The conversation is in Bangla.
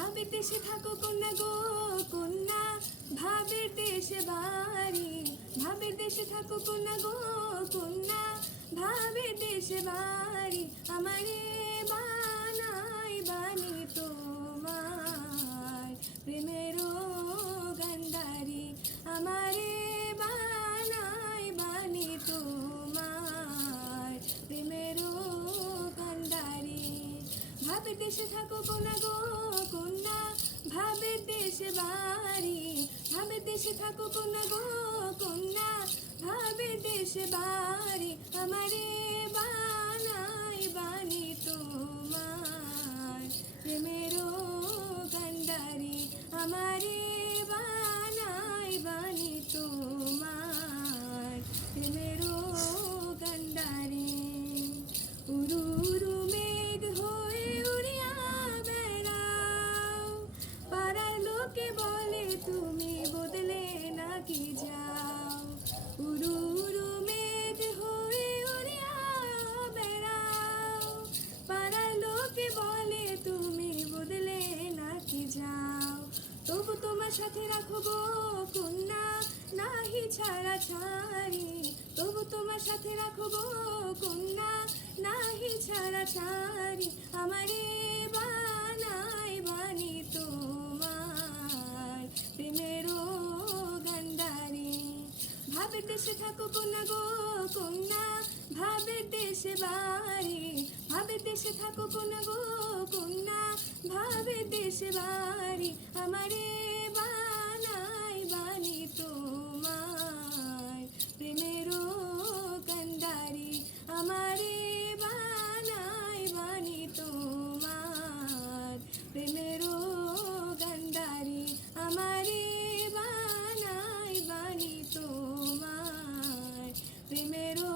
ভাবের দেশে থাকো কন্যা গো কন্যা, ভাবের দেশে বাড়ি। ভাবের দেশে থাকো কন্যা গো কন্যা, ভাবের দেশে বাড়ি। আমারে বানাই বানি তোমার প্রেমেরও গান্ধারী। আমারে বানাই বানি তোমার প্রেমেরও গান্ধারী। ভাবের দেশে থাকো কন্যা গো কন্যা, ভাবের দেশে বাড়ি। ভাবের দেশে থাকো কন্যা গো কন্যা, ভাবের দেশে বাড়ি। আমারে বানাই বানি তোমার প্রেমেরও গান্ধারী। আমারে বানাই বানি তোমার প্রেমেরও গান্ধারী। উরু উরু মেঘ হয়ে উড়িয়া বেড়াও, পাড়ার লোকে বলে তুমি বদলে নাকি যাও। উরু উরু মেঘ হয়ে উড়িয়া বেড়াও, পাড়ার লোকে বলে তুমি বদলে নাকি যাও। তবু তোমার সাথে রাখো গো কন্যা, নাহি ছাড়া ছাড়ি। তবু তোমার সাথে রাখো গো কন্যা, নাহি ছাড়া ছাড়ি। আমারে বানাই বানি তোমার প্রেমেরও গান্ধারী। ভাবের দেশে থাকো কন্যা গো কন্যা, ভাবের দেশে বাড়ি। ভাবের দেশে থাকো কন্যা গো কন্যা, ভাবের দেশে বাড়ি। আমারে বানাই বানি তোমার প্রেমেরও গান্ধারী। আমারে বানাই বানি তোমার প্রেমেরও গান্ধারী। আমারে বানাই বানি তোমার প্রেমেরও